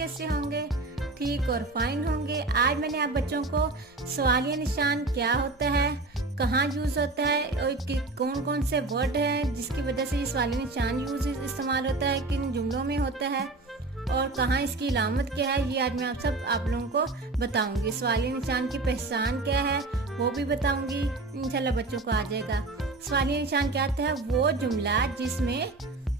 खैरियत से होंगे, ठीक और फाइन होंगे। आज मैंने आप बच्चों को सवालिया निशान क्या होता है, कहाँ यूज़ होता है और कौन कौन से वर्ड हैं जिसकी वजह से ये सवालिया निशान इस्तेमाल होता है, किन जुमलों में होता है और कहाँ इसकी इलामत क्या है, ये आज मैं आप लोगों को बताऊंगी। सवालिया निशान की पहचान क्या है वो भी बताऊंगी, इंशाल्लाह बच्चों को आ जाएगा। सवालिया निशान क्या होता है? वो जुमला जिसमें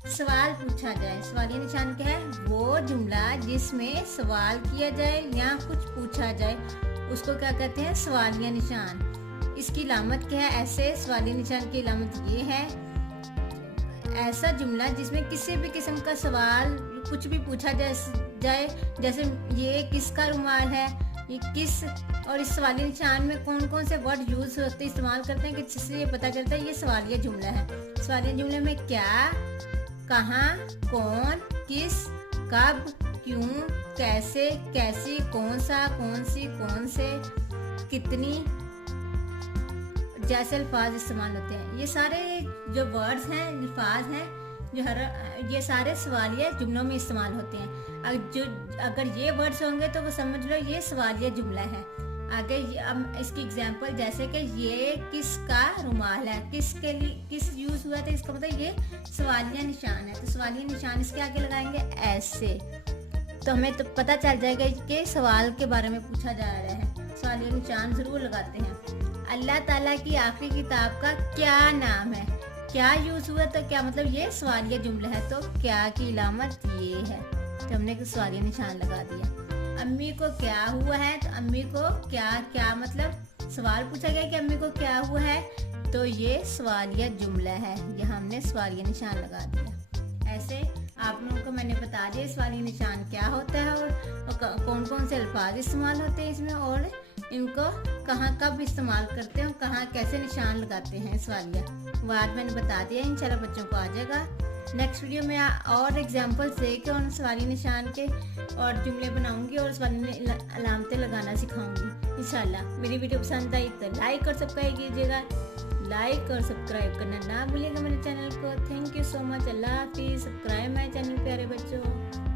सवाल पूछा जाए। सवालिया निशान क्या है? वो जुमला जिसमें सवाल किया जाए या कुछ पूछा जाए, उसको क्या कहते हैं? सवालिया निशान। इसकी इलामत क्या है? ऐसे सवालिया निशान की इलामत ये है, ऐसा जुमला जिसमें किसी भी किस्म का सवाल कुछ भी पूछा जाए, जैसे ये किसका रुमाल है, ये किस, और इस सवालिया निशान में कौन कौन से वर्ड यूज होते इस्तेमाल करते हैं कि जिससे ये पता चलता है ये सवालिया जुमला है। सवालिया जुमले में क्या, कहाँ, कौन, किस, कब, क्यों, कैसे, कैसी, कौन सा, कौन सी, कौन से, कितनी जैसे अल्फाज इस्तेमाल होते हैं। ये सारे जो वर्ड्स हैं, अल्फाज हैं, ये सारे सवालिया जुमलों में इस्तेमाल होते हैं। अगर ये वर्ड्स होंगे तो वो समझ लो ये सवालिया जुमला है। आगे अब इसकी एग्जांपल, जैसे कि ये किसका रुमाल है, किसके लिए किस यूज हुआ था, इसका मतलब ये सवालिया निशान है। तो सवालिया निशान इसके आगे लगाएंगे ऐसे, तो हमें तो पता चल जाएगा कि सवाल के बारे में पूछा जा रहा है। सवालिया निशान जरूर लगाते हैं। अल्लाह ताला की आखिरी किताब का क्या नाम है? क्या यूज हुआ, तो क्या मतलब ये सवालिया जुमला है, तो क्या की इलामत ये है, तो हमने सवालिया निशान लगा दिया। अम्मी को क्या हुआ है, तो अम्मी को क्या मतलब सवाल पूछा गया कि अम्मी को क्या हुआ है, तो ये सवालिया जुमला है, यहाँ हमने सवालिया निशान लगा दिया। ऐसे आप लोगों को मैंने बता दिया सवालिया निशान क्या होता है और कौन कौन से अल्फाज इस्तेमाल होते हैं इसमें, और इनको कहाँ कब इस्तेमाल करते हैं और कहाँ कैसे निशान लगाते हैं सवालिया, वो आज मैंने बता दिया। इंशाल्लाह बच्चों को आ जाएगा। नेक्स्ट वीडियो में और एग्जांपल्स देके और सवालिया निशान के और जुमले बनाऊंगी और सवालिया अलामतें लगाना सिखाऊंगी इंशाल्लाह। मेरी वीडियो पसंद आई तो लाइक और सब्सक्राइब कीजिएगा, लाइक और सब्सक्राइब करना ना भूलिएगा मेरे चैनल को। Thank you so much. Allah हाफिज़। सब्सक्राइब माय चैनल प्यारे बच्चों।